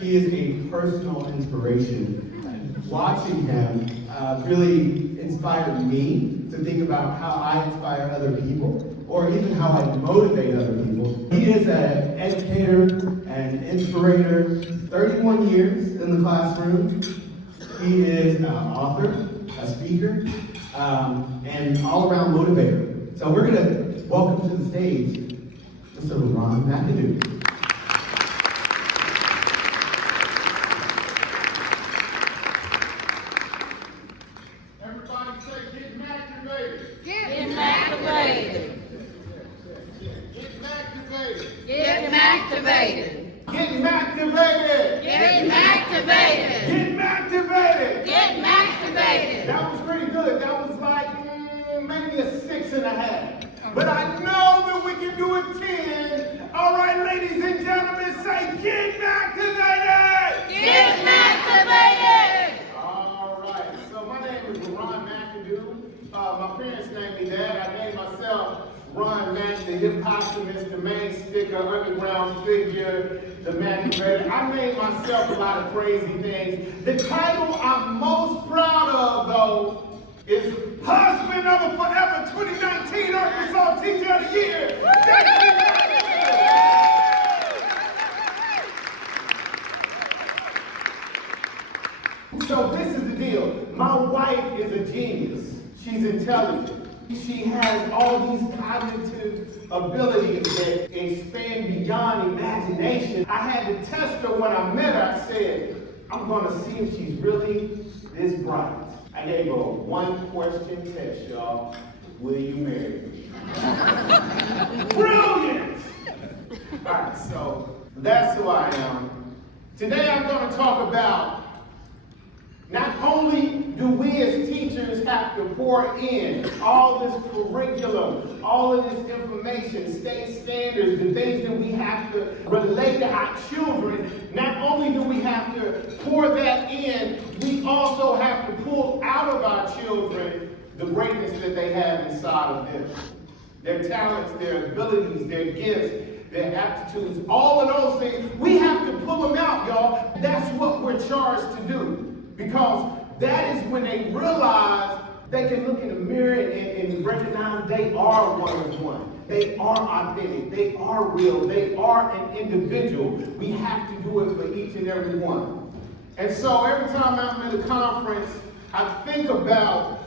He is a personal inspiration. Watching him really inspired me to think about how I inspire other people, or even how I motivate other people. He is an educator and inspirator, 31 years in the classroom. He is an author, a speaker, and all-around motivator. So we're going to welcome to the stage Mr. Leron McAdoo. Everybody say, get Mctivated. Get Mctivated. Get Mctivated. Get Mctivated. Get Mctivated. Get Mctivated. Get Mctivated. Get Mctivated. That was pretty good. That was like maybe a 6.5. But I know that we can do a 10. All right, ladies and gentlemen, say, get Mctivated. Get Mctivated. All right. So my name is Leron McAdoo. My parents named me that. I named myself Ron Mc The HipHoptimist, the main sticker, underground figure, the Mctivated. I named myself a lot of crazy things. The title I'm most proud of, though, is Husband of the Forever 2019 Arkansas Teacher of the Year. So this is the deal. My wife is a genius. She's intelligent. She has all these cognitive abilities that expand beyond imagination. I had to test her when I met her. I said, I'm going to see if she's really this bright. I gave her a one-question test, y'all. Will you marry me? Brilliant! All right, so that's who I am. Today I'm going to talk about not only do we as teachers have to pour in all this curriculum, all of this information, state standards, the things that we have to relate to our children, not only do we have to pour that in, we also have to pull out of our children the greatness that they have inside of them. Their talents, their abilities, their gifts, their aptitudes, all of those things, we have to pull them out, y'all. That's what we're charged to do. Because that is when they realize they can look in the mirror and recognize they are one-on-one. They are authentic. They are real. They are an individual. We have to do it for each and every one. And so every time I'm in a conference, I think about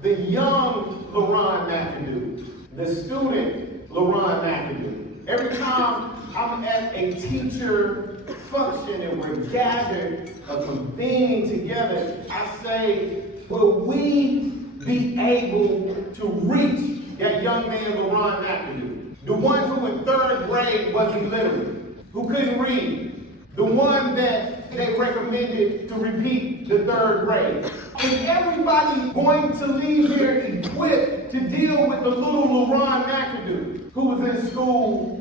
the young Leron McAdoo, the student Leron McAdoo. Every time I'm at a teacher function and we're gathered or convening together, I say, will we be able to reach that young man, Leron McAdoo? The one who in 3rd grade was illiterate, who couldn't read, the one that they recommended to repeat the 3rd grade. Is everybody going to leave here equipped to deal with the little Leron McAdoo who was in school?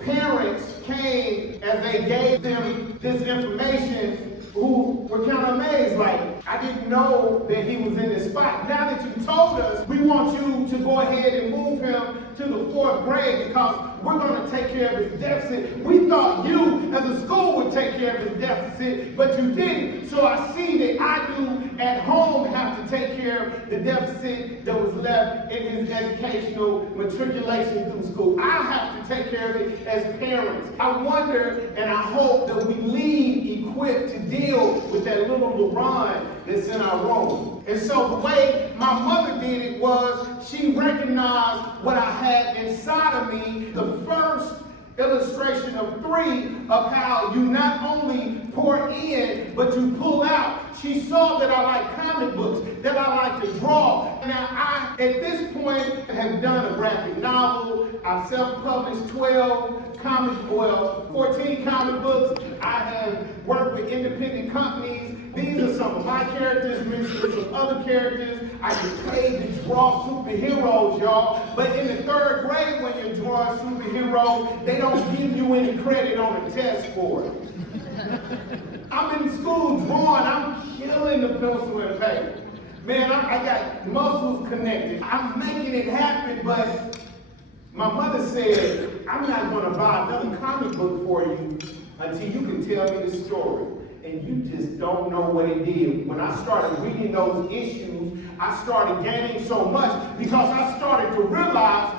Parents came as they gave them this information who were kind of amazed, like, I didn't know that he was in this spot. Now that you told us, we want you to go ahead and move him to the 4th grade because we're going to take care of his deficit. We thought you as a school would take care of his deficit, but you didn't. So I see that I do at home have to take care of the deficit that was left in his educational matriculation through school. I have to take care of it as parents. I wonder and I hope that we leave equipped to deal with that little Leron that's in our room. And so the way my mother did it was she recognized what I had inside of me. The first illustration of 3 of how you not only pour in, but you pull out. She saw that I like comic books, that I like to draw. Now I, at this point, have done a graphic novel. I've self-published 14 comic books. I have worked with independent companies. These are some of my characters mixed with some other characters. I get paid to draw superheroes, y'all. But in the 3rd grade, when you're drawing superheroes, they don't give you any credit on the test for it. I'm in school drawing. I'm killing the pencil and paper. Man, I got muscles connected. I'm making it happen, but my mother said, I'm not going to buy another comic book for you until you can tell me the story. And you just don't know what it did. When I started reading those issues, I started gaining so much because I started to realize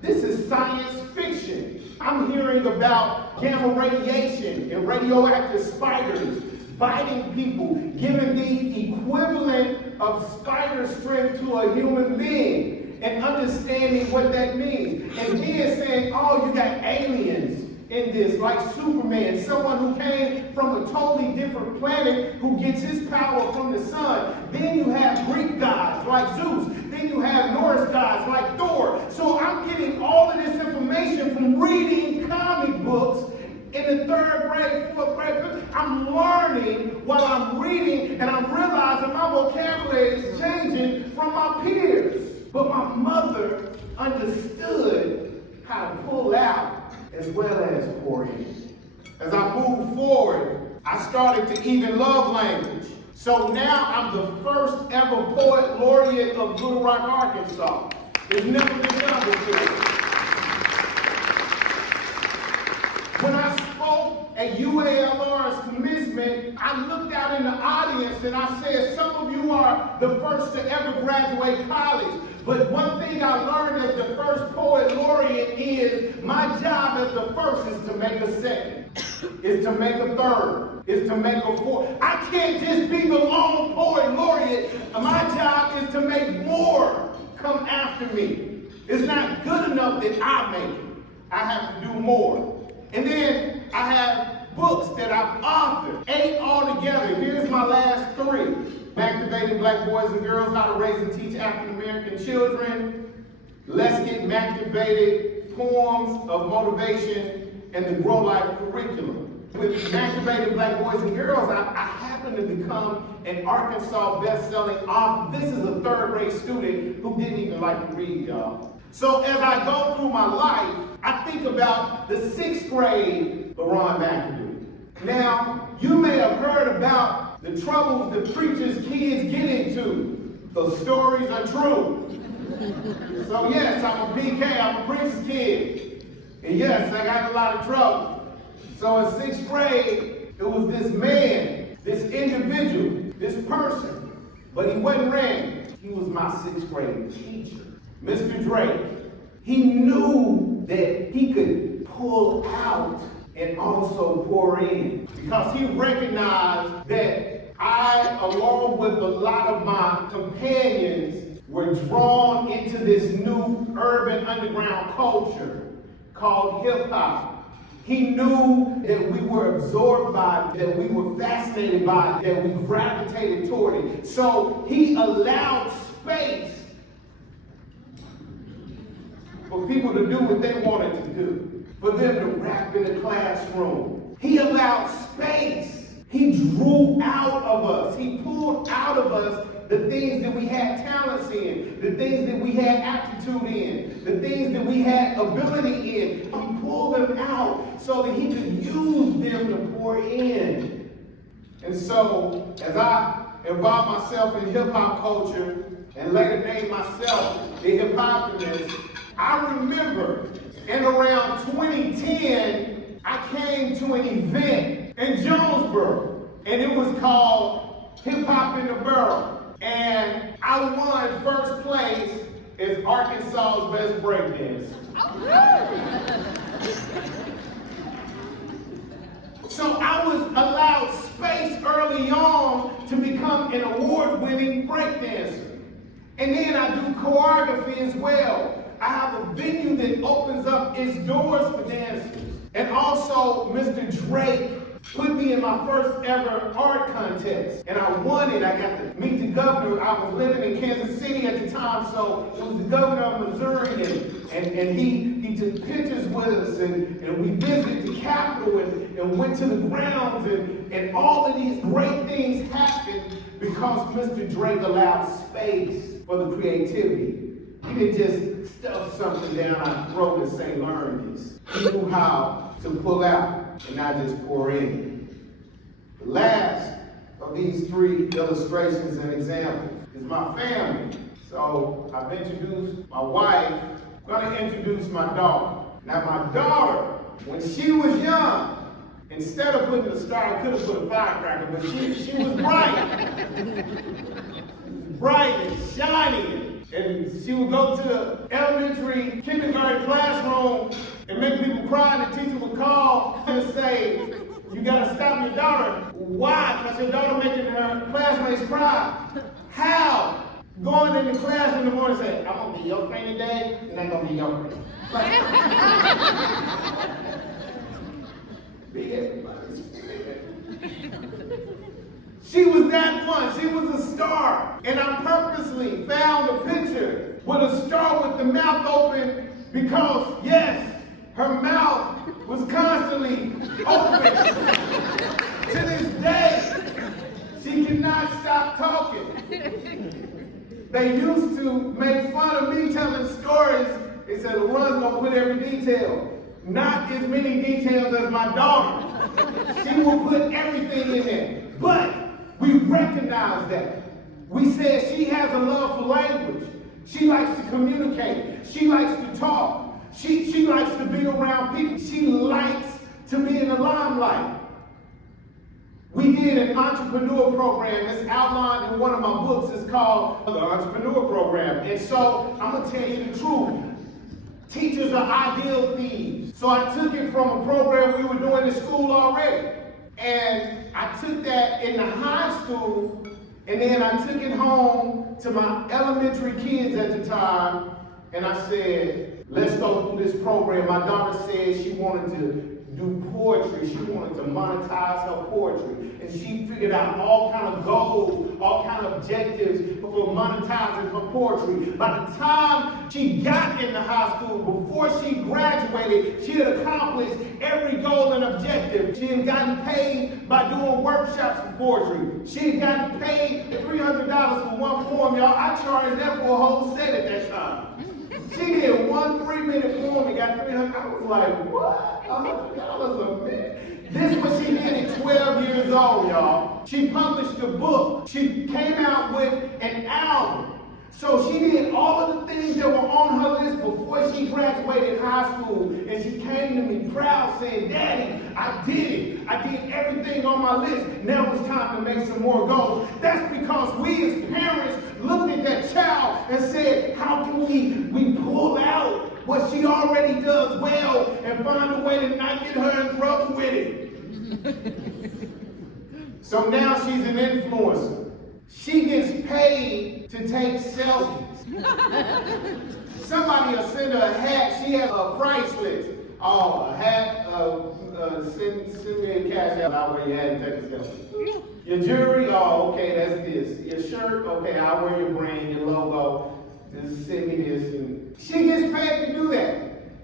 this is science fiction. I'm hearing about gamma radiation and radioactive spiders biting people, giving the equivalent of spider strength to a human being, and understanding what that means. And then saying, oh, you got aliens in this, like Superman, someone who came from a totally different planet who gets his power from the sun. Then you have Greek gods like Zeus. Then you have Norse gods like Thor. So I'm getting all of this information from reading comic books in the 3rd grade, 4th grade. I'm learning while I'm reading, and I'm realizing my vocabulary is changing from my peers. But my mother understood how to pull out as well as pour in. As I moved forward, I started to even love language. So now I'm the first ever poet laureate of Little Rock, Arkansas. It's never been done before. When I spoke at UALR's commencement, I looked out in the audience and I said, some of you are the first to ever graduate college. But one thing I learned as the first poet laureate is my job as the first is to make a second, is to make a third, is to make a fourth. I can't just be the lone poet laureate. My job is to make more come after me. It's not good enough that I make it. I have to do more. And then I have books that I've authored, 8 altogether. Here's my last 3. Mctivated Black Boys and Girls, How to Raise and Teach African American Children. Let's Get Mctivated, Poems of Motivation, and the Grow Life Curriculum. With Mctivated Black Boys and Girls, I happen to become an Arkansas best-selling author. This is a 3rd grade student who didn't even like to read, y'all. So as I go through my life, I think about the 6th grade Leron McAdoo. Now, you may have heard about the troubles that preachers' kids get into. The stories are true. So yes, I'm a PK, I'm a preacher's kid. And yes, I got a lot of trouble. So in 6th grade, it was this man, this individual, this person. But he wasn't random. He was my 6th grade teacher, Mr. Drake. He knew that he could pull out and also pour in, because he recognized that I, along with a lot of my companions, were drawn into this new urban underground culture called hip-hop. He knew that we were absorbed by it, that we were fascinated by it, that we gravitated toward it. So he allowed space for people to do what they wanted to do, for them to rap in the classroom. He allowed space. He drew out of us. He pulled out of us the things that we had talents in, the things that we had aptitude in, the things that we had ability in. He pulled them out so that he could use them to pour in. And so, as I involve myself in hip-hop culture and later named myself the HipHoptimist, I remember in around 2010, I came to an event in Jonesboro, and it was called Hip Hop in the Borough. And I won 1st place as Arkansas's best breakdancer. So I was allowed space early on to become an award-winning breakdancer. And then I do choreography as well. I have a venue that opens up its doors for dancers. And also, Mr. Drake put me in my first ever art contest. And I won it. I got to meet the governor. I was living in Kansas City at the time, so it was the governor of Missouri. And he took pictures with us, and we visited the Capitol and went to the grounds. And all of these great things happened because Mr. Drake allowed space for the creativity. He didn't just stuff something down our throat and say, learn this. He knew how to pull out and not just pour in. The last of these 3 illustrations and examples is my family. So I've introduced my wife. I'm going to introduce my daughter. Now my daughter, when she was young Instead of putting a star, I could have put a firecracker, but she was bright. Bright and shiny. And she would go to the elementary, kindergarten classroom and make people cry, and the teacher would call and say, "You gotta stop your daughter." Why? Because your daughter making her classmates cry. How? Going into class in the morning and saying, "I'm gonna be your friend today, and I'm gonna be your friend." Be everybody's friend. She was that one. She was a star. And I purposely found a picture with a star with the mouth open because, yes, her mouth was constantly open. To this day, she cannot stop talking. They used to make fun of me telling stories. They said, "LeRon's gonna put every detail." Not as many details as my daughter. She will put everything in there. But we recognize that. We said she has a love for language. She likes to communicate. She likes to talk. She likes to be around people. She likes to be in the limelight. We did an entrepreneur program that's outlined in one of my books. It's called the Entrepreneur Program. And so I'm going to tell you the truth. Teachers are ideal thieves. So I took it from a program we were doing in school already. And I took that in the high school, and then I took it home to my elementary kids at the time, and I said, "Let's go through this program." My daughter said she wanted to do poetry. She wanted to monetize her poetry. And she figured out all kind of goals, all kind of objectives for monetizing her poetry. By the time she got into high school, before she graduated, she had accomplished every goal and objective. She had gotten paid by doing workshops for poetry. She had gotten paid $300 for one poem, y'all. I charged that for a whole set at that time. She did one 3-minute poem and got $300. I was like, what? $100 a minute? This is what she did at 12 years old, y'all. She published a book. She came out with an album. So she did all of the things that were on her list before she graduated high school. And she came to me proud saying, "Daddy, I did it. I did everything on my list. Now it's time to make some more goals." That's because we as parents looked at that child and said, how can we pull out what she already does well and find a way to not get her in trouble with it? So now she's an influencer. She gets paid to take selfies. Somebody will send her a hat. She has a price list. Oh, a hat, send me a cash out. I'll wear your hat and take a selfie. Your jewelry, oh, okay, that's this. Your shirt, okay, I'll wear your brand, your logo. Just send me this. And she gets paid to do that.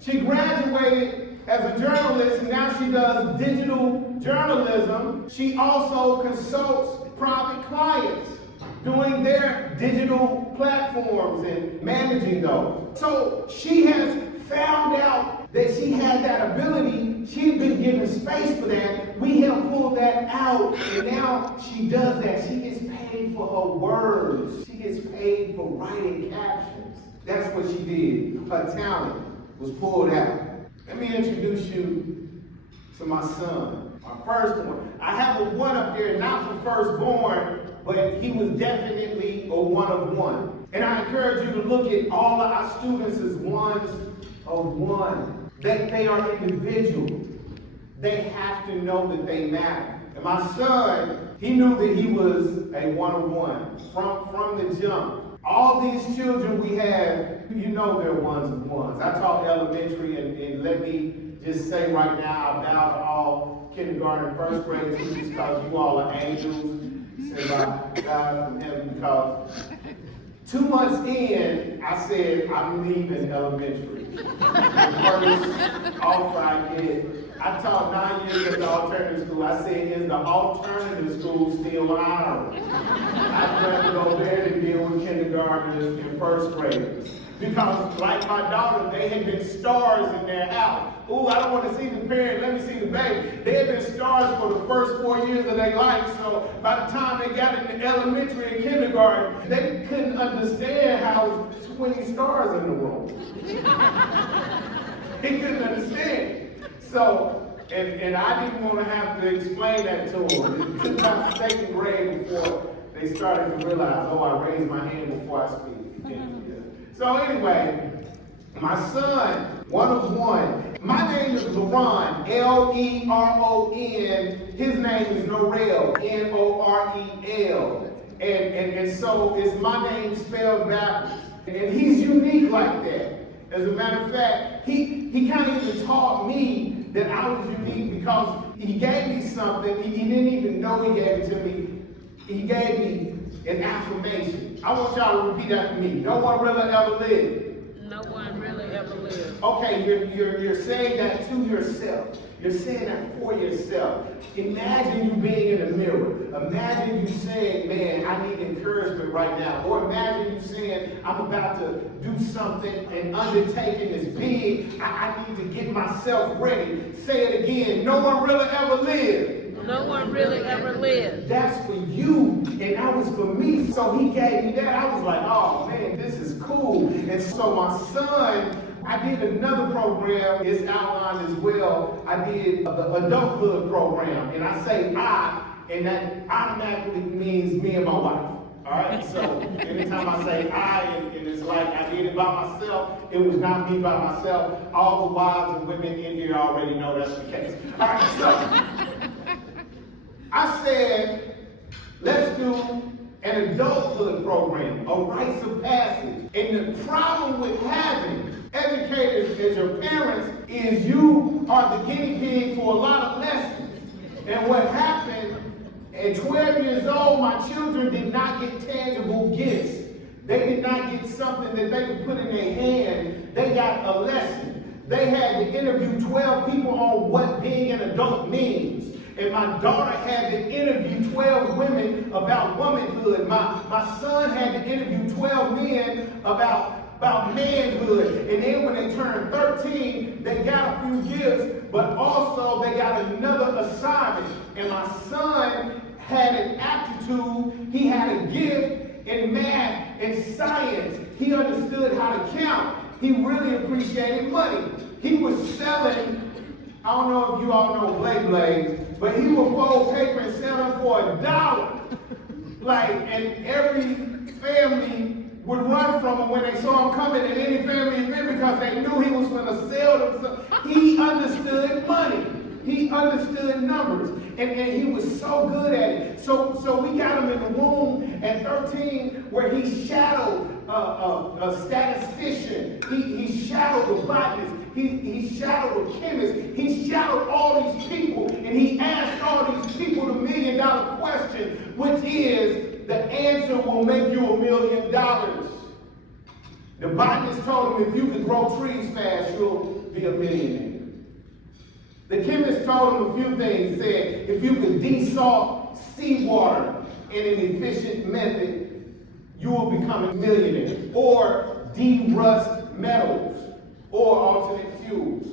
She graduated as a journalist, and now she does digital journalism. She also consults private clients, doing their digital platforms and managing those. So she has found out that she had that ability. She'd been given space for that. We have pulled that out, and now she does that. She gets paid for her words. She gets paid for writing captions. That's what she did. Her talent was pulled out. Let me introduce you to my son, my firstborn. I have a one up there, not for firstborn, but he was definitely a one of one. And I encourage you to look at all of our students as ones of one. They are individual. They have to know that they matter. And my son, he knew that he was a one of one from the jump. All these children we have, you know they're ones of ones. I taught elementary, and let me just say right now, I bow to all kindergarten, first grade teachers because you all are angels. Say by God from heaven, because 2 months in, I said, I'm leaving elementary. The first offer I get. I taught 9 years at the alternative school. I said, is the alternative school still hiring? I'd rather go there than deal with kindergartners and first graders. Because like my daughter, they had been stars in their house. Ooh, I don't want to see the parent, let me see the baby. They had been stars for the first 4 years of their life, so by the time they got into elementary and kindergarten, they couldn't understand how there's 20 stars in the room. They couldn't understand. So And I didn't want to have to explain that to them. It took about second grade before they started to realize, oh, I raised my hand before I speak. Yeah. So anyway, my son, one of one. My name is Leron, Leron. His name is Norel, Norel. And so is my name spelled backwards. And he's unique like that. As a matter of fact, he kind of even taught me that I was unique because he gave me something. He didn't even know he gave it to me. He gave me an affirmation. I want y'all to repeat after me. No one really ever lived. No one really ever lived. Okay, you're saying that to yourself. You're saying that for yourself. Imagine you being in the mirror. Imagine you saying, man, I need encouragement right now. Or imagine you saying, I'm about to do something and undertaking is big. I need to get myself ready. Say it again. No one really ever lived. No one really ever lived. That's for you, and that was for me. So he gave me that. I was like, oh man, this is cool. And so my son, I did another program, it's outlined as well. I did the adulthood program, and I say I, and that automatically means me and my wife. All right, so anytime I say I, and it's like I did it by myself, it was not me by myself. All the wives and women in here already know that's the case. All right, so I said, let's do an adulthood program, a rites of passage. And the problem with having educators as your parents is you are the guinea pig for a lot of lessons. And what happened, at 12 years old, my children did not get tangible gifts. They did not get something that they could put in their hand. They got a lesson. They had to interview 12 people on what being an adult means. And my daughter had to interview 12 women about womanhood. My son had to interview 12 men about manhood. And then when they turned 13, they got a few gifts, but also they got another assignment. And my son had an aptitude, he had a gift in math and science. He understood how to count. He really appreciated money. He was selling, I don't know if you all know blades, but he would fold paper and sell them for $1. And every family would run from him when they saw him coming at any family event because they knew he was going to sell them. So he understood money. He understood numbers. And he was so good at it. So we got him in the room at 13 where he shadowed a statistician. He shadowed a botanist. He shadowed a chemist. He shadowed all these people. And he asked all these people the $1 million question, which is, the answer will make you $1 million. The botanist told him if you could grow trees fast, you'll be a millionaire. The chemist told him a few things, said if you could desalt seawater in an efficient method, you will become a millionaire. Or de-rust metals, or alternate fuels.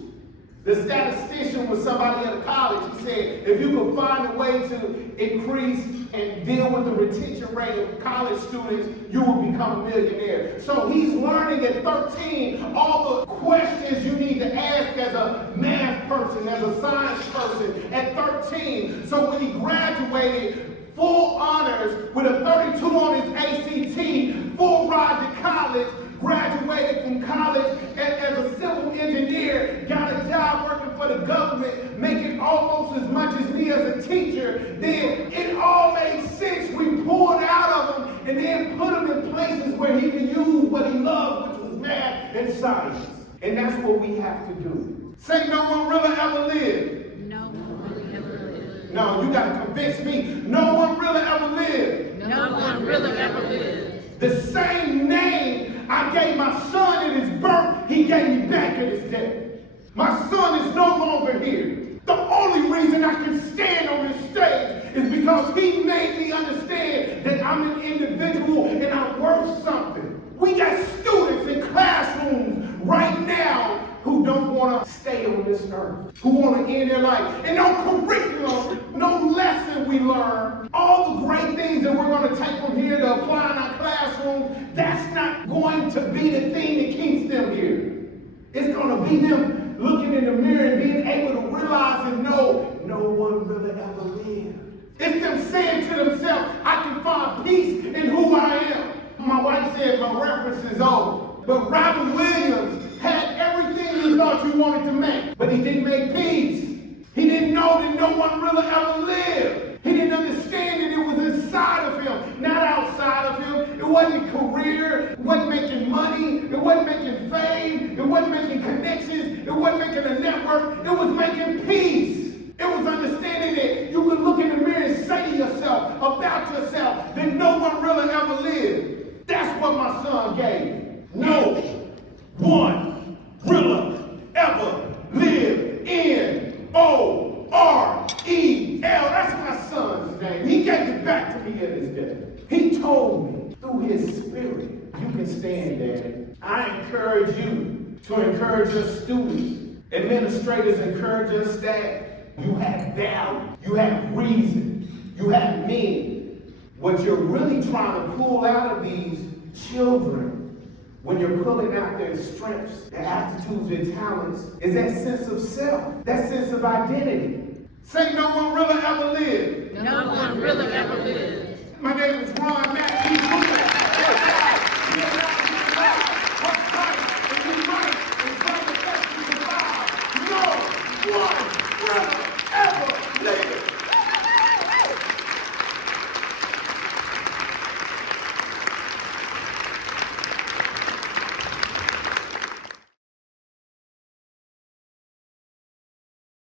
The statistician was somebody at a college. He said, if you could find a way to increase and deal with the retention rate of college students, you will become a millionaire. So he's learning at 13 all the questions you need to ask as a math person, as a science person at 13. So when he graduated, full honors with a 32 on his ACT, full ride to college, graduated from college as a civil engineer, got a job working for the government, making almost as much as me as a teacher. Then it all made sense. We pulled out of him and then put him in places where he could use what he loved, which was math and science. And that's what we have to do. Say no one really ever lived. No one really ever lived. No, you got to convince me. No one really ever lived. No one really ever lived. The same name I gave my son at his birth, he gave me back at his death. My son is no longer here. The only reason I can stand on this stage is because he made me understand that I'm an individual and I'm worth something. We got students in classrooms right now who don't want to stay on this earth, who want to end their life. And no curriculum, no lesson we learn, all the great things that we're going to take from here to apply in our classrooms, that's not going to be the thing that keeps them here. It's going to be them looking in the mirror and being able to realize and know no one really ever lived. It's them saying to themselves, I can find peace in who I am. My wife said my reference is old, but Robin Williams had everything he thought you wanted to make, but he didn't make peace. He didn't know that no one really ever lived. He didn't understand that it was inside of him, not outside of him. It wasn't career, it wasn't making money, it wasn't making fame, it wasn't making connections, it wasn't making a network, it was making peace. It was understanding that you could look in the mirror and say to yourself, about yourself, that no one really ever lived. That's what my son gave me. No one really ever lived. N-O-R-E-L. That's my son's name. He gave it back to me in his day. He told me through his spirit, you can stand, Daddy. I encourage you to encourage your students. Administrators, encourage your staff. You have value, you have reason, you have meaning. What you're really trying to pull out of these children, when you're pulling out their strengths, their aptitudes, their talents, is that sense of self, that sense of identity. Say no one really ever lived. No one really ever lived. My name is Leron McAdoo.